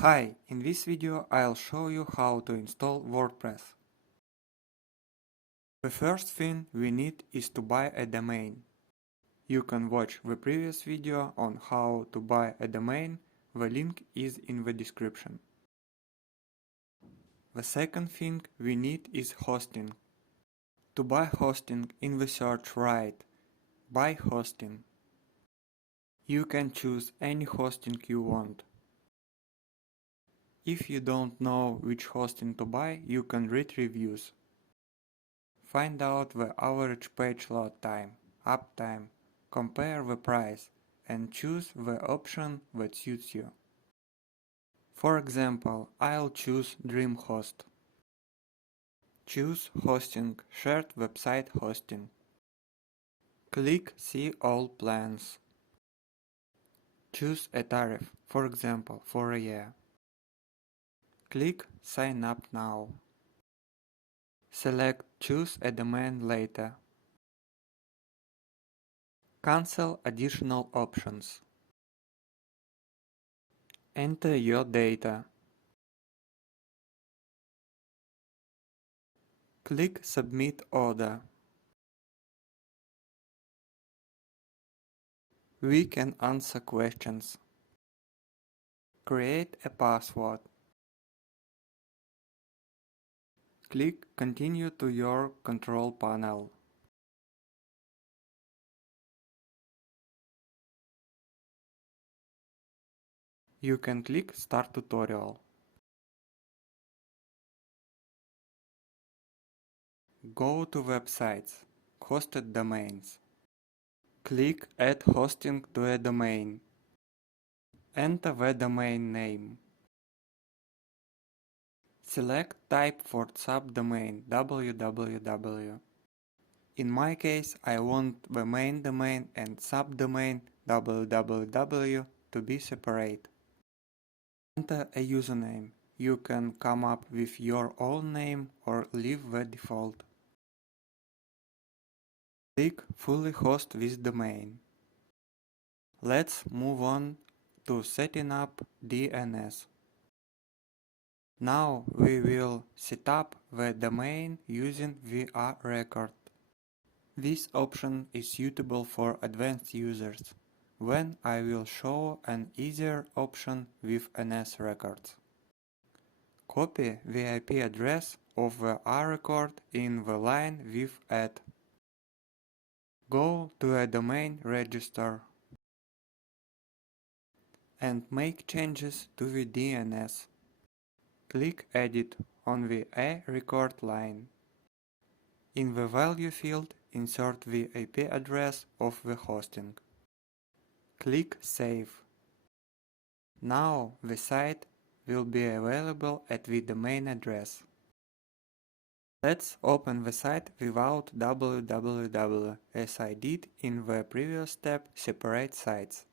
Hi, in this video I'll show you how to install WordPress. The first thing we need is to buy a domain. You can watch the previous video on how to buy a domain, the link is in the description. The second thing we need is hosting. To buy hosting, in the search write "Buy hosting". You can choose any hosting you want. If you don't know which hosting to buy, you can read reviews. Find out the average page load time, uptime, compare the price, and choose the option that suits you. For example, I'll choose DreamHost. Choose Hosting, Shared Website Hosting. Click See All Plans. Choose a tariff, for example, for a year. Click Sign Up Now. Select Choose a domain later. Cancel additional options. Enter your data. Click Submit Order. We can answer questions. Create a password. Click Continue to your control panel. You can click Start Tutorial. Go to Websites, Hosted Domains. Click Add Hosting to a domain. Enter the domain name. Select Type for subdomain www. In my case, I want the main domain and subdomain www to be separate. Enter a username. You can come up with your own name or leave the default. Click Fully host this domain. Let's move on to setting up DNS. Now we will set up the domain using WordPress. This option is suitable for advanced users, when I will show an easier option with NS records. Copy the IP address of the record in the line with "add". Go to a domain register and make changes to the DNS. Click Edit on the A record line. In the value field, insert the IP address of the hosting. Click Save. Now the site will be available at the domain address. Let's open the site without www, as I did in the previous step Separate Sites.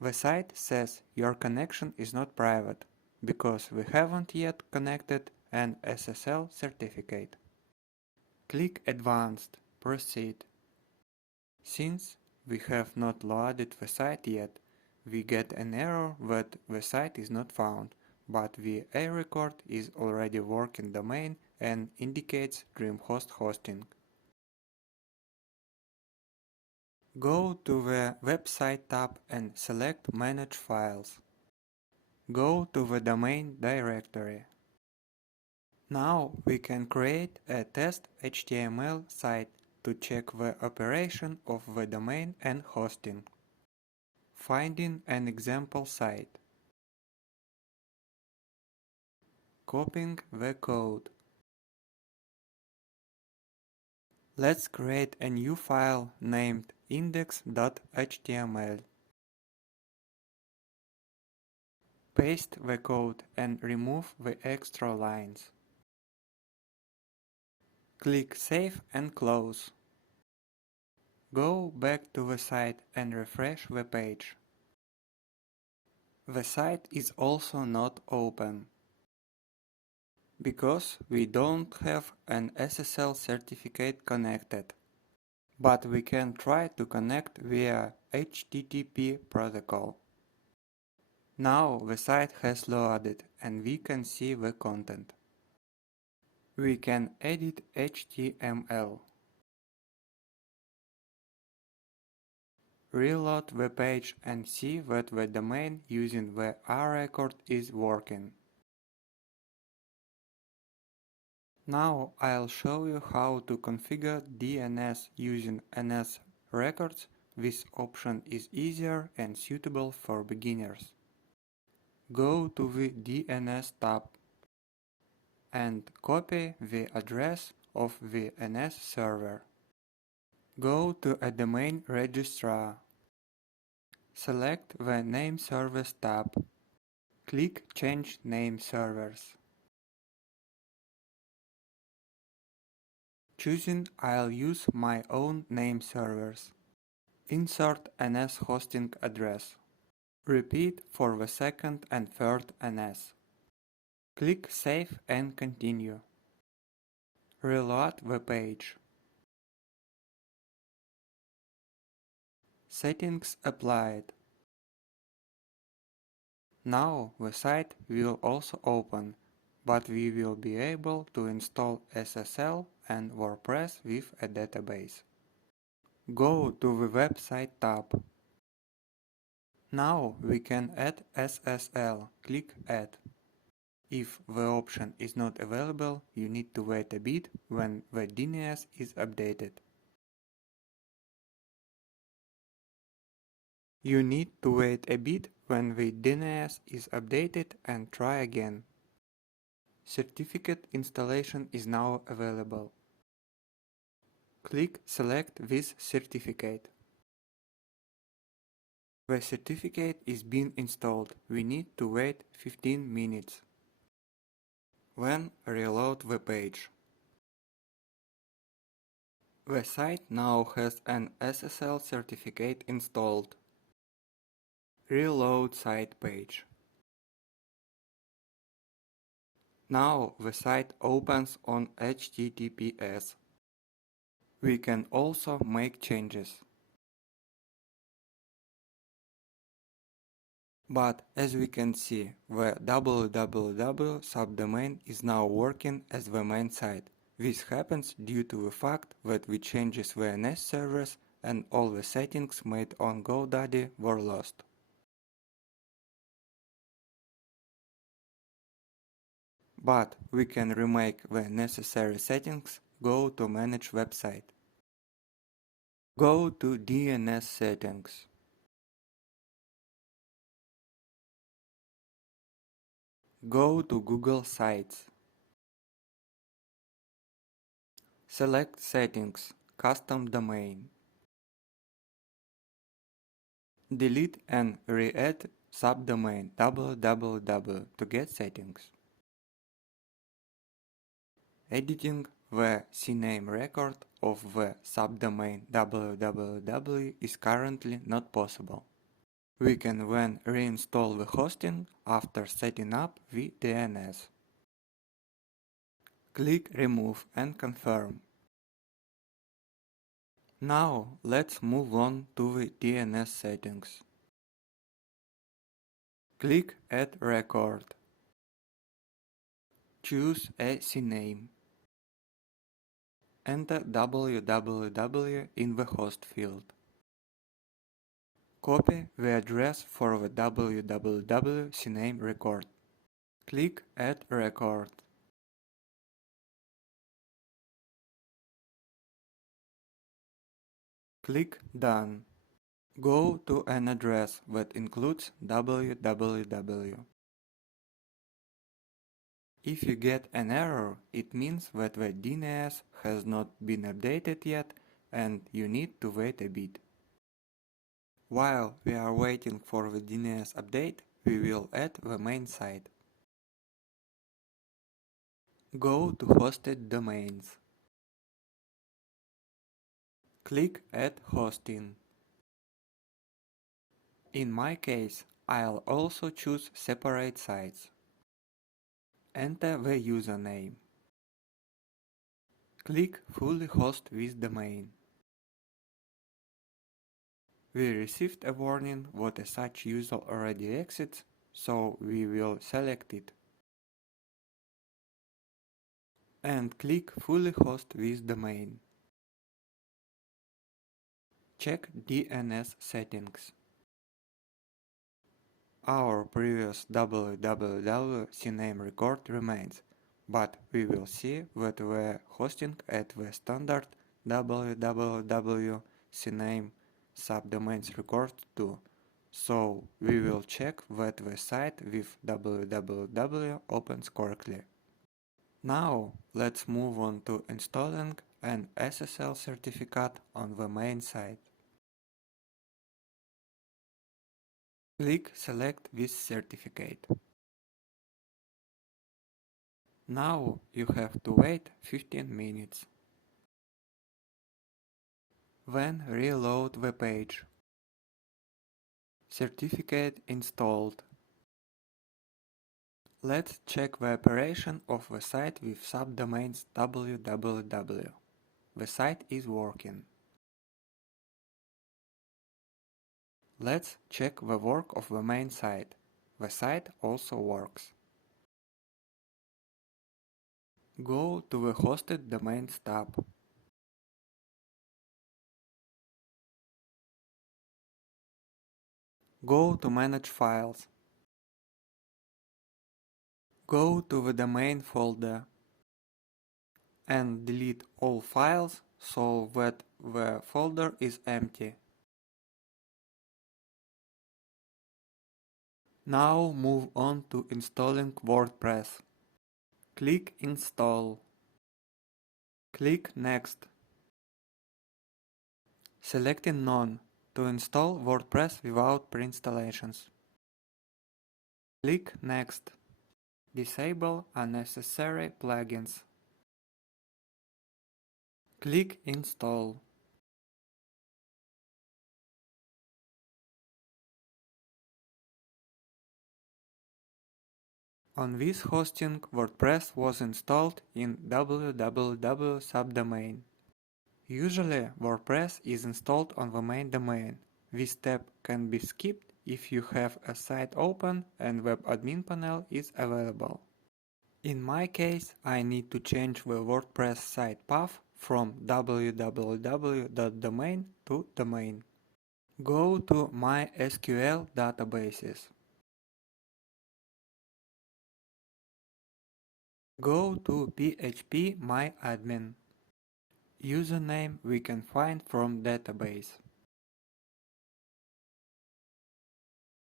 The site says your connection is not private, because we haven't yet connected an SSL certificate. Click Advanced, Proceed. Since we have not loaded the site yet, we get an error that the site is not found, but the A record is already working domain and indicates DreamHost hosting. Go to the Website tab and select Manage Files. Go to the domain directory. Now we can create a test HTML site to check the operation of the domain and hosting. Finding an example site. Copying the code. Let's create a new file named index.html. Paste the code and remove the extra lines. Click Save and Close. Go back to the site and refresh the page. The site is also not open, because we don't have an SSL certificate connected, but we can try to connect via HTTP protocol. Now the site has loaded and we can see the content. We can edit HTML. Reload the page and see that the domain using the record is working. Now I'll show you how to configure DNS using NS records. This option is easier and suitable for beginners. Go to the DNS tab and copy the address of the NS server. Go to a domain registrar. Select the Name Servers tab. Click Change Name Servers. Choosing I'll use my own name servers. Insert NS hosting address. Repeat for the second and third NS. Click Save and Continue. Reload the page. Settings applied. Now the site will also open, but we will be able to install SSL and WordPress with a database. Go to the Website tab. Now we can add SSL. Click Add. If the option is not available, you need to wait a bit when the DNS is updated. You need to wait a bit when the DNS is updated and try again. Certificate installation is now available. Click Select this certificate. The certificate is being installed. We need to wait 15 minutes. Then reload the page. The site now has an SSL certificate installed. Reload site page. Now the site opens on HTTPS. We can also make changes. But as we can see, the www subdomain is now working as the main site. This happens due to the fact that we changed the DNS servers and all the settings made on GoDaddy were lost. But we can remake the necessary settings. Go to Manage Website. Go to DNS Settings. Go to Google Sites. Select Settings, Custom Domain. Delete and re-add subdomain www to get settings. Editing the CNAME-record of the subdomain www is currently not possible. We can then reinstall the hosting after setting up the DNS. Click Remove and confirm. Now let's move on to the DNS settings. Click Add Record. Choose a CNAME. Enter www in the host field. Copy the address for the www CNAME-record. Click Add Record. Click Done. Go to an address that includes www. If you get an error, it means that the DNS has not been updated yet and you need to wait a bit. While we are waiting for the DNS update, we will add the main site. Go to Hosted Domains. Click Add Hosting. In my case, I'll also choose Separate Sites. Enter the username. Click Fully host this domain. We received a warning that a such user already exits, so we will select it. And click Fully host with domain. Check DNS settings. Our previous www CNAME-record remains, but we will see that we're hosting at the standard www CNAME subdomains record too, so we will check that the site with www opens correctly. Now let's move on to installing an SSL certificate on the main site. Click Select this certificate. Now you have to wait 15 minutes. Then reload the page. Certificate installed. Let's check the operation of the site with subdomains www. The site is working. Let's check the work of the main site. The site also works. Go to the Hosted Domains tab. Go to Manage Files. Go to the domain folder and delete all files so that the folder is empty. Now move on to installing WordPress. Click Install. Click Next. Selecting None to install WordPress without pre-installations. Click Next. Disable unnecessary plugins. Click Install. On this hosting, WordPress was installed in www subdomain. Usually, WordPress is installed on the main domain. This step can be skipped if you have a site open and web admin panel is available. In my case, I need to change the WordPress site path from www.domain to domain. Go to MySQL databases. Go to phpMyAdmin. Username we can find from database.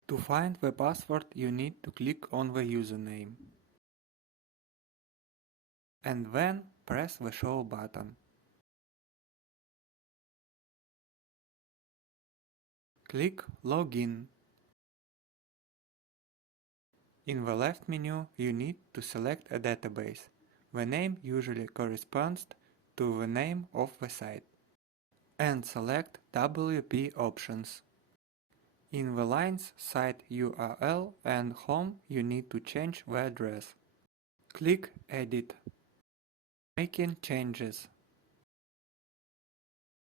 To find the password, you need to click on the username. And then press the Show button. Click Login. In the left menu, you need to select a database. The name usually corresponds to the name of the site. And select WP options. In the lines Site URL and Home, you need to change the address. Click Edit. Making changes.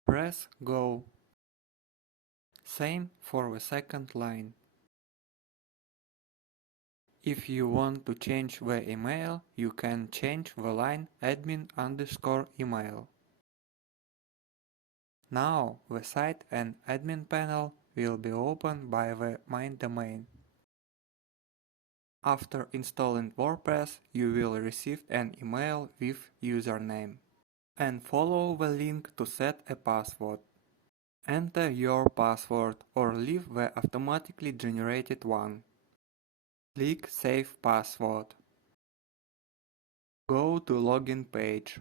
Press Go. Same for the second line. If you want to change the email, you can change the line admin_email. Now the site and admin panel will be opened by the main domain. After installing WordPress, you will receive an email with username. And follow the link to set a password. Enter your password or leave the automatically generated one. Click Save Password. Go to Login page.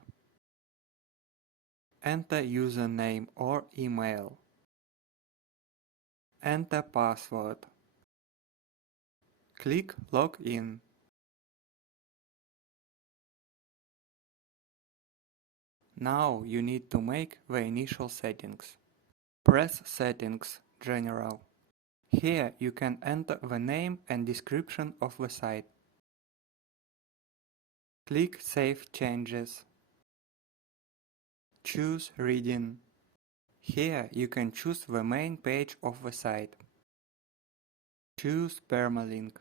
Enter username or email. Enter password. Click Login. Now you need to make the initial settings. Press Settings, General. Here you can enter the name and description of the site. Click Save Changes. Choose Reading. Here you can choose the main page of the site. Choose Permalink.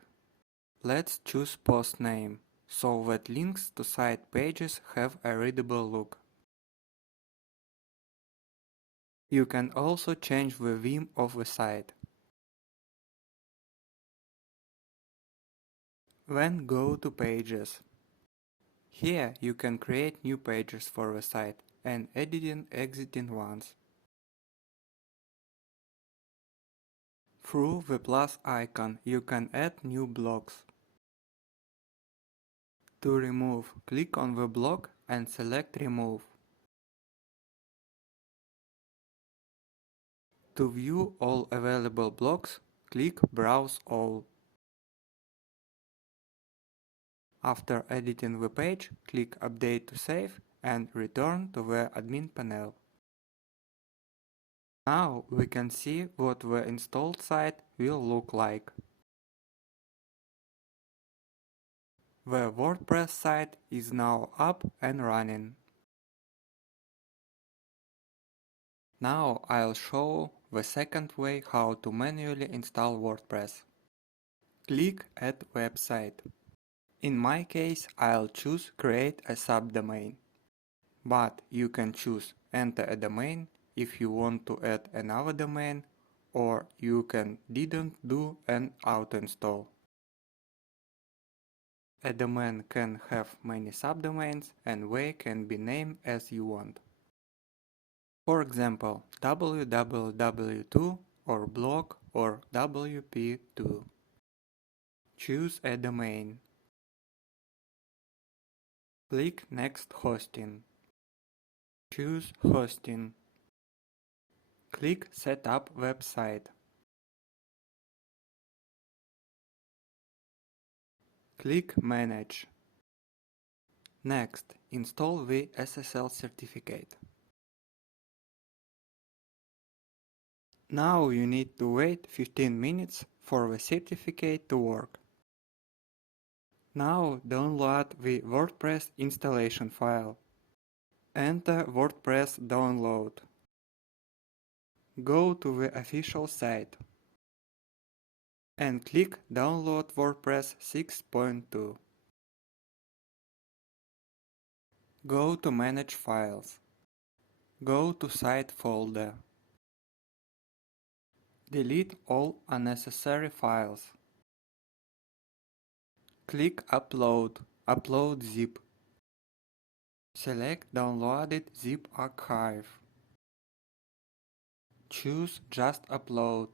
Let's choose post name, so that links to site pages have a readable look. You can also change the theme of the site. Then go to Pages. Here you can create new pages for the site and editing exiting ones. Through the plus icon you can add new blocks. To remove, click on the block and select Remove. To view all available blocks, click Browse All. After editing the page, click Update to save and return to the admin panel. Now we can see what the installed site will look like. The WordPress site is now up and running. Now I'll show the second way how to manually install WordPress. Click Add Website. In my case, I'll choose Create a subdomain. But you can choose Enter a domain if you want to add another domain, or you didn't do an auto install. A domain can have many subdomains and they can be named as you want. For example, www2 or blog or wp2. Choose a domain. Click Next Hosting. Choose Hosting. Click Set up website. Click Manage. Next, install the SSL certificate. Now you need to wait 15 minutes for the certificate to work. Now download the WordPress installation file. Enter WordPress download. Go to the official site and click Download WordPress 6.2. Go to Manage Files. Go to Site folder. Delete all unnecessary files. Click Upload. Upload zip. Select Downloaded zip archive. Choose Just Upload.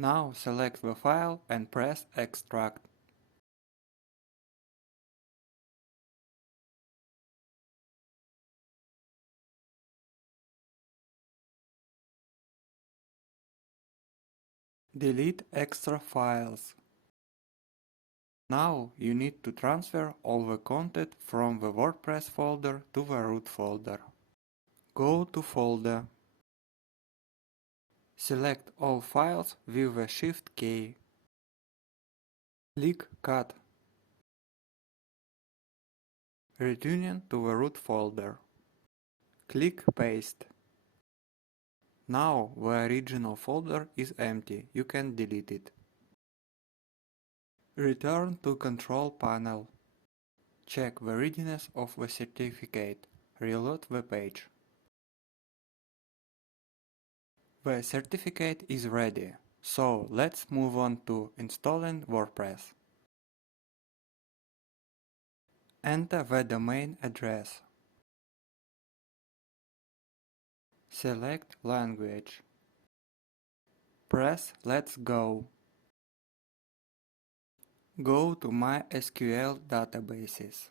Now select the file and press Extract. Delete extra files. Now you need to transfer all the content from the WordPress folder to the root folder. Go to Folder. Select all files with the Shift key. Click Cut. Returning to the root folder. Click Paste. Now the original folder is empty, you can delete it. Return to Control Panel. Check the readiness of the certificate. Reload the page. The certificate is ready, so let's move on to installing WordPress. Enter the domain address. Select Language. Press Let's Go. Go to MySQL databases.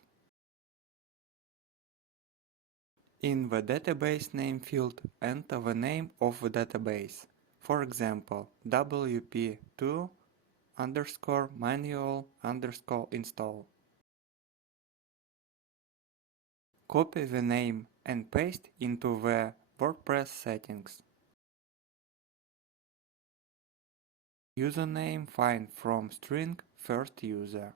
In the database name field, enter the name of the database. For example, wp2_manual_install. Copy the name and paste into the WordPress settings. Username find from string first user.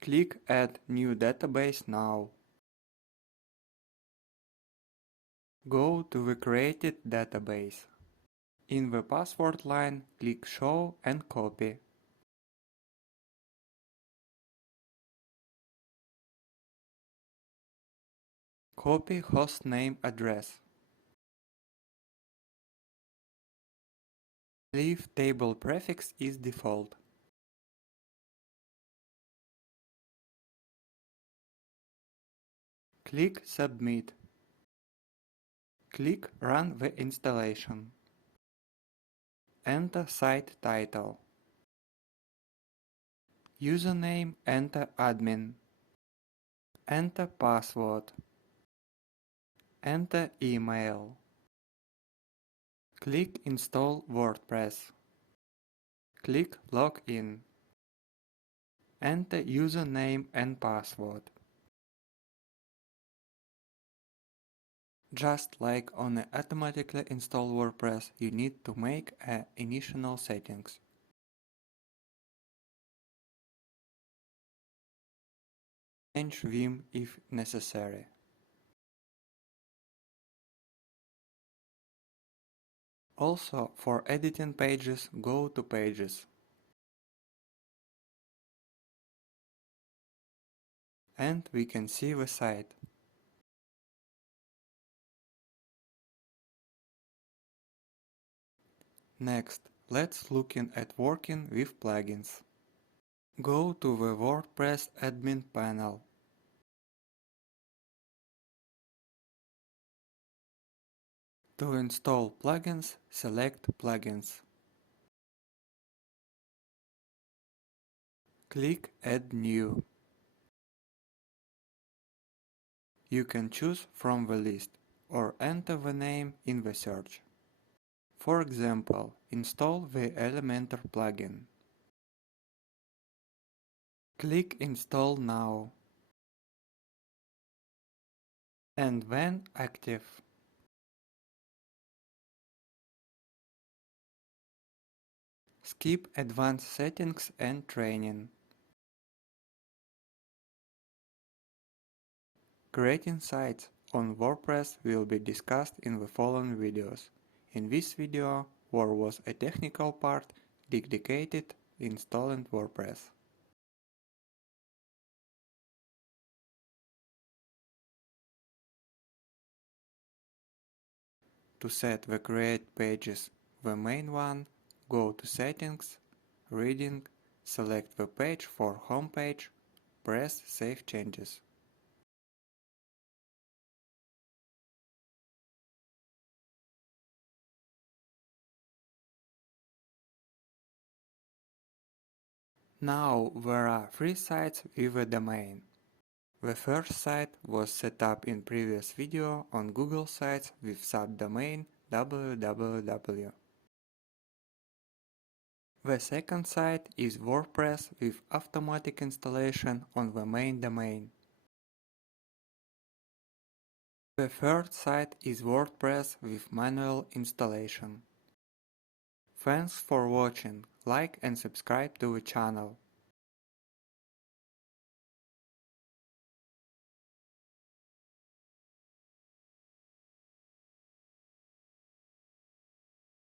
Click Add New Database now. Go to the created database. In the password line, click Show and copy. Copy hostname address. Leave table prefix is default. Click Submit. Click Run the installation. Enter site title. Username, enter admin. Enter password. Enter email. Click Install WordPress. Click Login. Enter username and password. Just like on a automatically install WordPress, you need to make initial settings. Change theme if necessary. Also, for editing pages, go to Pages. And we can see the site. Next, let's look at working with plugins. Go to the WordPress admin panel. To install plugins, select Plugins. Click Add New. You can choose from the list or enter the name in the search. For example, install the Elementor plugin. Click Install Now. And when active. Skip advanced settings and training. Creating sites on WordPress will be discussed in the following videos. In this video, there was a technical part dedicated installing WordPress. To set the create pages, the main one, go to Settings, Reading, select the page for homepage, press Save Changes. Now there are 3 sites with a domain. The first site was set up in previous video on Google Sites with subdomain www. The second site is WordPress with automatic installation on the main domain. The third site is WordPress with manual installation. Thanks for watching, like and subscribe to the channel.